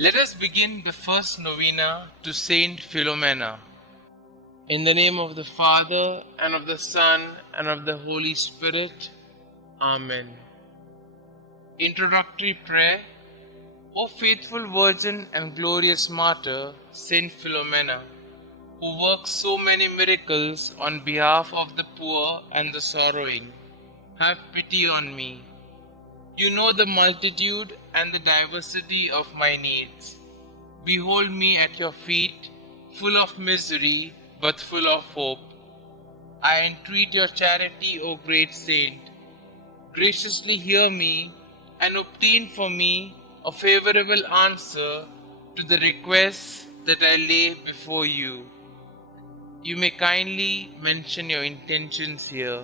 Let us begin the first novena to St Philomena. In the name of the Father, and of the Son, and of the Holy Spirit. Amen. Introductory Prayer. O faithful Virgin and glorious Martyr, St Philomena, who works so many miracles on behalf of the poor and the sorrowing, have pity on me. You know the multitude and the diversity of my needs. Behold me at your feet, full of misery, but full of hope. I entreat your charity, O great saint. Graciously hear me and obtain for me a favorable answer to the requests that I lay before you. You may kindly mention your intentions here.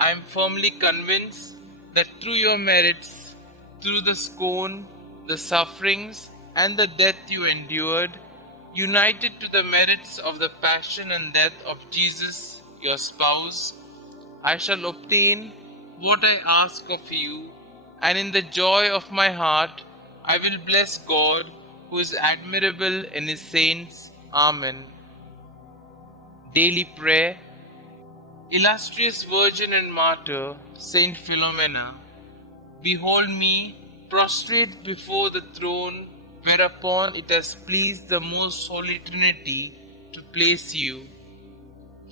I am firmly convinced that through your merits, through the scorn, the sufferings, and the death you endured, united to the merits of the passion and death of Jesus, your spouse, I shall obtain what I ask of you, and in the joy of my heart, I will bless God, who is admirable in his saints. Amen. Daily Prayer. Illustrious Virgin and Martyr, St Philomena, behold me prostrate before the throne whereupon it has pleased the most Holy Trinity to place you.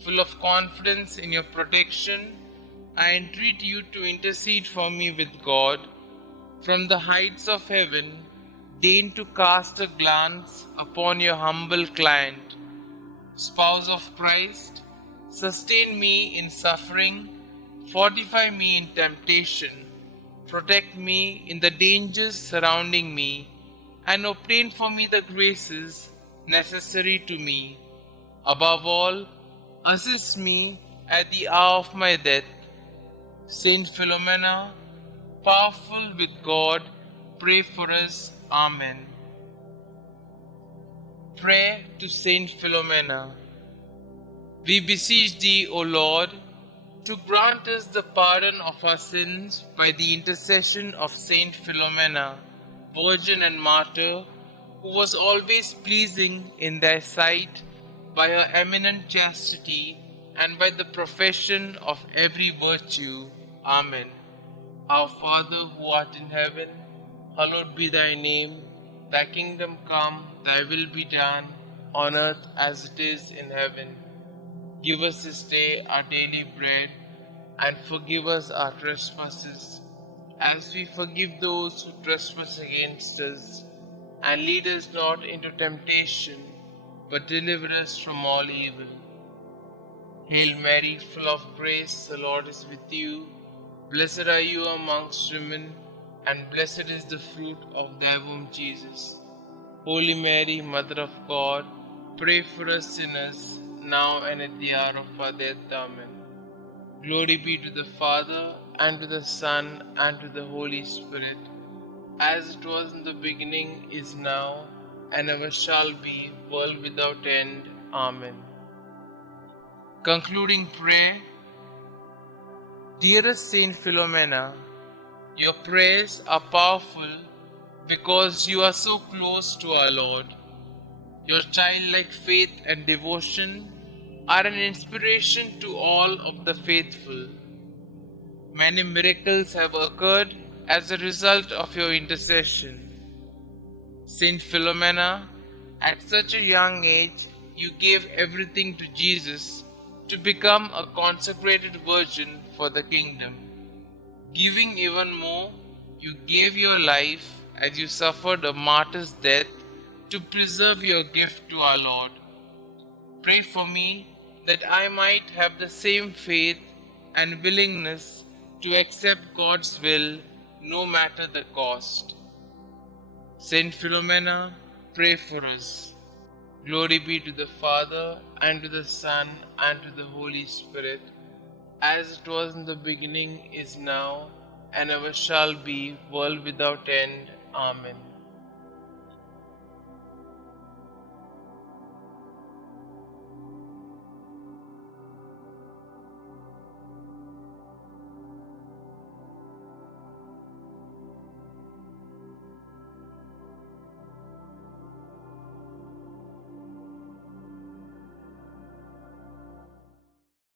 Full of confidence in your protection, I entreat you to intercede for me with God. From the heights of heaven, deign to cast a glance upon your humble client. Spouse of Christ, sustain me in suffering, fortify me in temptation, protect me in the dangers surrounding me, and obtain for me the graces necessary to me. Above all, assist me at the hour of my death. Saint Philomena, powerful with God, pray for us. Amen. Prayer to Saint Philomena. We beseech thee, O Lord, to grant us the pardon of our sins by the intercession of Saint Philomena, Virgin and Martyr, who was always pleasing in thy sight by her eminent chastity and by the profession of every virtue. Amen. Our Father who art in heaven, hallowed be thy name. Thy kingdom come, thy will be done, on earth as it is in heaven. Give us this day our daily bread, and forgive us our trespasses, as we forgive those who trespass against us. And lead us not into temptation, but deliver us from all evil. Hail Mary, full of grace, the Lord is with you. Blessed are you amongst women, and blessed is the fruit of thy womb, Jesus. Holy Mary, Mother of God, pray for us sinners, now and at the hour of our death. Amen. Glory be to the Father, and to the Son, and to the Holy Spirit, as it was in the beginning, is now, and ever shall be, world without end. Amen. Concluding Prayer. Dearest Saint Philomena, your prayers are powerful because you are so close to our Lord. Your childlike faith and devotion are an inspiration to all of the faithful. Many miracles have occurred as a result of your intercession. Saint Philomena, at such a young age, you gave everything to Jesus to become a consecrated virgin for the kingdom. Giving even more, you gave your life as you suffered a martyr's death to preserve your gift to our Lord. Pray for me that I might have the same faith and willingness to accept God's will no matter the cost. Saint Philomena, pray for us. Glory be to the Father, and to the Son, and to the Holy Spirit, as it was in the beginning, is now, and ever shall be, world without end. Amen.